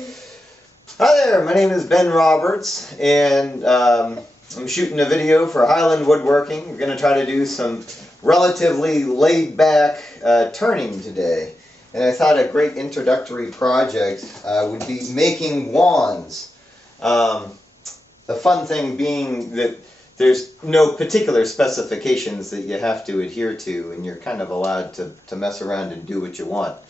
Hi there, my name is Ben Roberts, and I'm shooting a video for Highland Woodworking. We're going to try to do some relatively laid-back turning today. And I thought a great introductory project would be making wands. The fun thing being that there's no particular specifications that you have to adhere to, and you're kind of allowed to mess around and do what you want.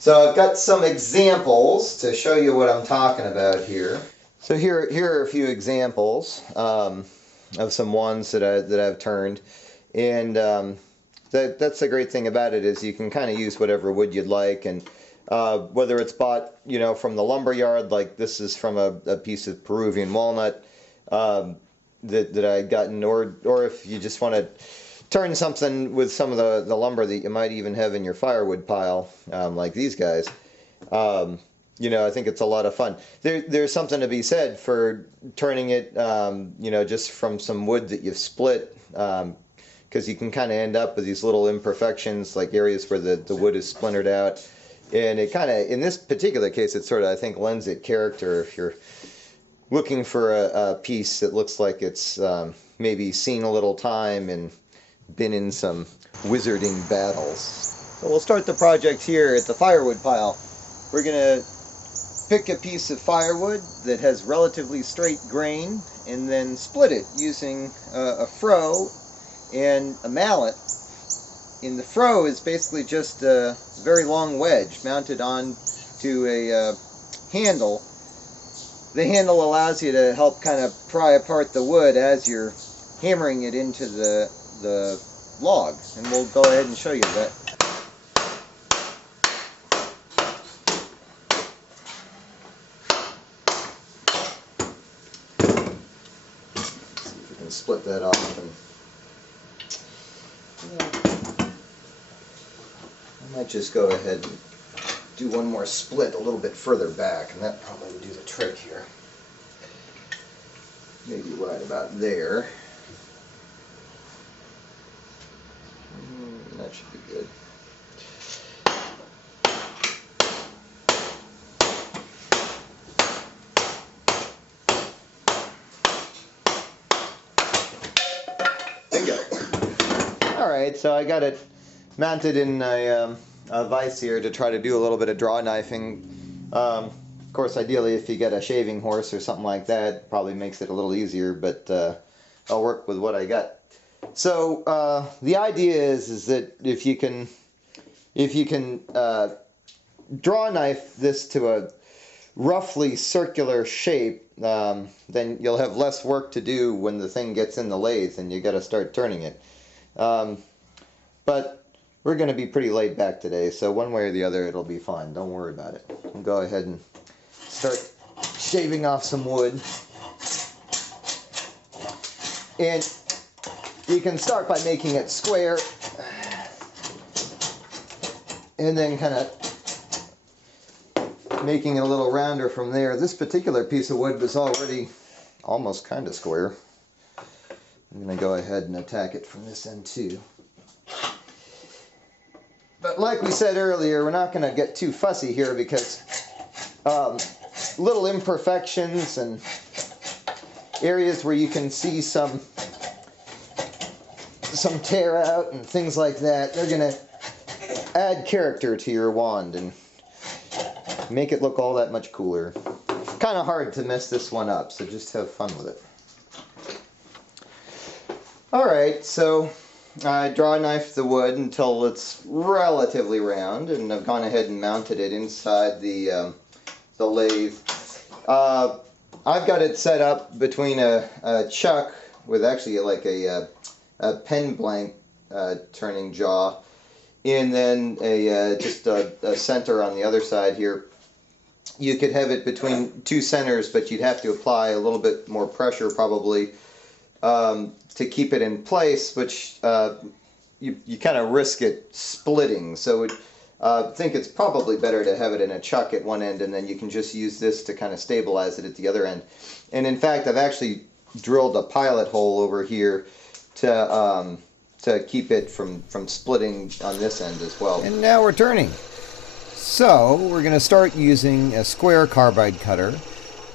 So I've got some examples to show you what I'm talking about here. So here are a few examples of some wands that I've turned, and that's the great thing about it is you can kind of use whatever wood you'd like, and whether it's bought from the lumber yard, like this is from a piece of Peruvian walnut that I'd gotten, or if you just want to turn something with some of the lumber that you might even have in your firewood pile, like these guys. I think it's a lot of fun. There's something to be said for turning it, just from some wood that you've split, because you can kind of end up with these little imperfections, like areas where the wood is splintered out. And it kind of, in this particular case, it sort of, I think, lends it character if you're looking for a piece that looks like it's maybe seen a little time and been in some wizarding battles. So we'll start the project here at the firewood pile. We're going to pick a piece of firewood that has relatively straight grain and then split it using a froe and a mallet. And the froe is basically just a very long wedge mounted on to a handle. The handle allows you to help kind of pry apart the wood as you're hammering it into the log, and we'll go ahead and show you that. See if we can split that off. And I might just go ahead and do one more split a little bit further back, and that probably would do the trick here. Maybe right about there. That should be good. Bingo. Alright, so I got it mounted in a vise here to try to do a little bit of draw knifing. Of course, ideally if you get a shaving horse or something like that, probably makes it a little easier, but I'll work with what I got. So the idea is that if you can draw knife this to a roughly circular shape, then you'll have less work to do when the thing gets in the lathe and you got to start turning it. But we're going to be pretty laid back today, so one way or the other it'll be fine. Don't worry about it. We'll go ahead and start shaving off some wood. And you can start by making it square, and then kind of making it a little rounder from there. This particular piece of wood was already almost kind of square. I'm going to go ahead and attack it from this end too. But like we said earlier, we're not going to get too fussy here because little imperfections and areas where you can see some tear out and things like that, they're going to add character to your wand and make it look all that much cooler. Kind of hard to mess this one up, so just have fun with it. Alright, so I draw knifed the wood until it's relatively round, and I've gone ahead and mounted it inside the lathe. I've got it set up between a chuck with actually like a pen blank turning jaw, and then just a center on the other side here. You could have it between two centers, but you'd have to apply a little bit more pressure probably to keep it in place, which you kind of risk it splitting. So I think it's probably better to have it in a chuck at one end, and then you can just use this to kind of stabilize it at the other end. And in fact, I've actually drilled a pilot hole over here to keep it from splitting on this end as well. And now we're turning. So we're going to start using a square carbide cutter,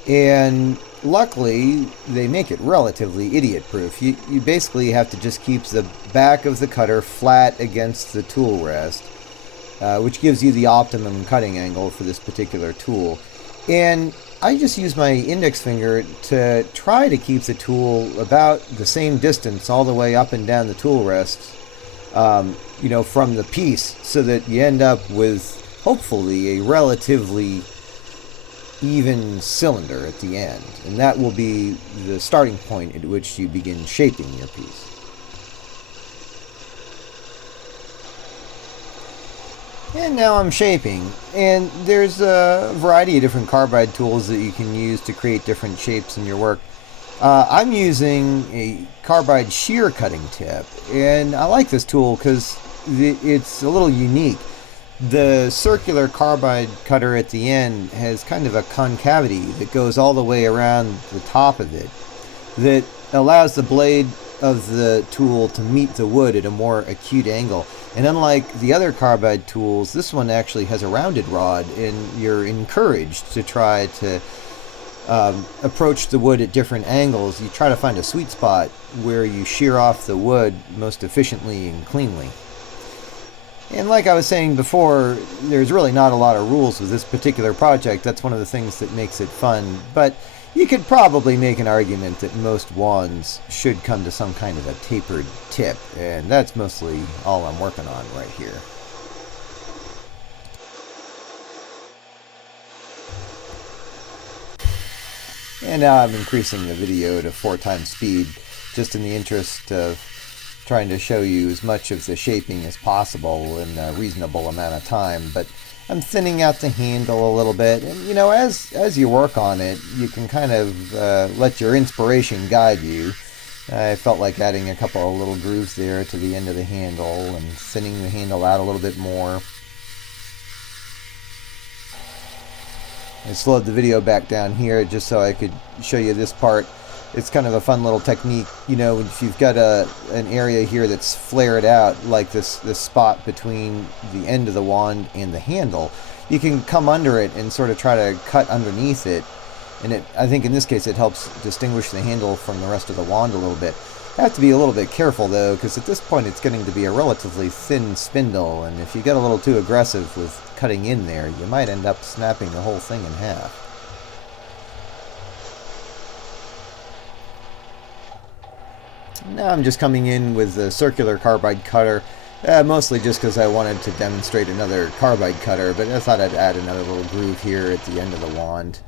and luckily they make it relatively idiot-proof. You basically have to just keep the back of the cutter flat against the tool rest, which gives you the optimum cutting angle for this particular tool. And I just use my index finger to try to keep the tool about the same distance all the way up and down the tool rest, from the piece, so that you end up with hopefully a relatively even cylinder at the end. And that will be the starting point at which you begin shaping your piece. And now I'm shaping, and there's a variety of different carbide tools that you can use to create different shapes in your work. I'm using a carbide shear cutting tip, and I like this tool because it's a little unique. The circular carbide cutter at the end has kind of a concavity that goes all the way around the top of it that allows the blade of the tool to meet the wood at a more acute angle. And unlike the other carbide tools, this one actually has a rounded rod, and you're encouraged to try to approach the wood at different angles. You try to find a sweet spot where you shear off the wood most efficiently and cleanly. And like I was saying before, there's really not a lot of rules with this particular project. That's one of the things that makes it fun. But you could probably make an argument that most wands should come to some kind of a tapered tip, and that's mostly all I'm working on right here. And now I'm increasing the video to 4 times speed, just in the interest of trying to show you as much of the shaping as possible in a reasonable amount of time. But I'm thinning out the handle a little bit, and as you work on it, you can kind of let your inspiration guide you. I felt like adding a couple of little grooves there to the end of the handle and thinning the handle out a little bit more. I slowed the video back down here just so I could show you this part. It's kind of a fun little technique, if you've got an area here that's flared out, like this spot between the end of the wand and the handle, you can come under it and sort of try to cut underneath it. And I think in this case it helps distinguish the handle from the rest of the wand a little bit. I have to be a little bit careful though, because at this point it's getting to be a relatively thin spindle, and if you get a little too aggressive with cutting in there, you might end up snapping the whole thing in half. Now I'm just coming in with the circular carbide cutter, mostly just because I wanted to demonstrate another carbide cutter, but I thought I'd add another little groove here at the end of the wand.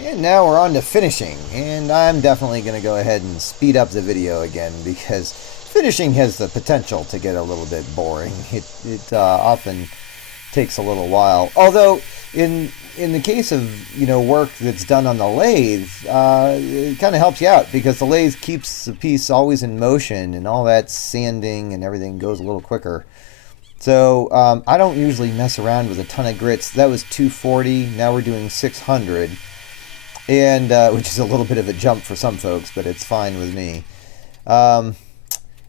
And now we're on to finishing, and I'm definitely going to go ahead and speed up the video again, because finishing has the potential to get a little bit boring. It often takes a little while, although in the case of work that's done on the lathe, it kind of helps you out, because the lathe keeps the piece always in motion, and all that sanding and everything goes a little quicker. So I don't usually mess around with a ton of grits. That was 240. Now we're doing 600, and which is a little bit of a jump for some folks, but it's fine with me.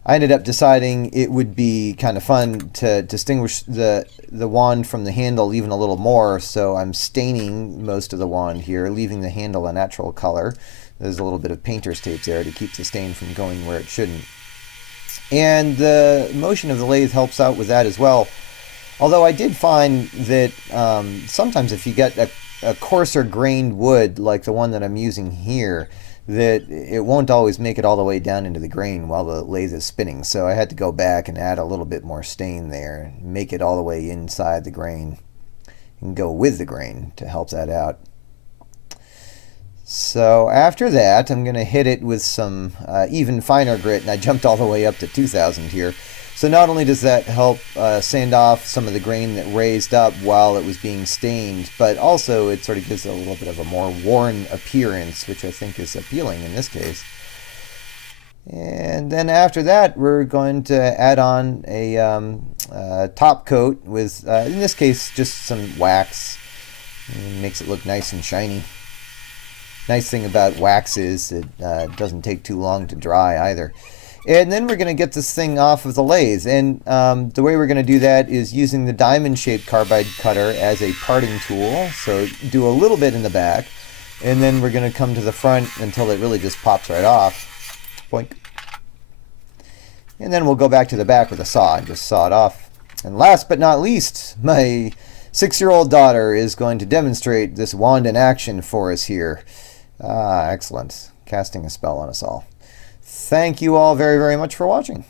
I ended up deciding it would be kind of fun to distinguish the wand from the handle even a little more, so I'm staining most of the wand here, leaving the handle a natural color. There's a little bit of painter's tape there to keep the stain from going where it shouldn't. And the motion of the lathe helps out with that as well. Although I did find that sometimes if you get a coarser grained wood like the one that I'm using here, that it won't always make it all the way down into the grain while the lathe is spinning. So I had to go back and add a little bit more stain there, make it all the way inside the grain, and go with the grain to help that out. So after that, I'm going to hit it with some even finer grit, and I jumped all the way up to 2000 here. So not only does that help sand off some of the grain that raised up while it was being stained, but also it sort of gives it a little bit of a more worn appearance, which I think is appealing in this case. And then after that, we're going to add on a top coat with, in this case, just some wax. It makes it look nice and shiny. Nice thing about wax is it doesn't take too long to dry either. And then we're going to get this thing off of the lathe. And the way we're going to do that is using the diamond-shaped carbide cutter as a parting tool. So do a little bit in the back. And then we're going to come to the front until it really just pops right off. Boink. And then we'll go back to the back with a saw and just saw it off. And last but not least, my 6-year-old daughter is going to demonstrate this wand in action for us here. Excellent. Casting a spell on us all. Thank you all very, very much for watching.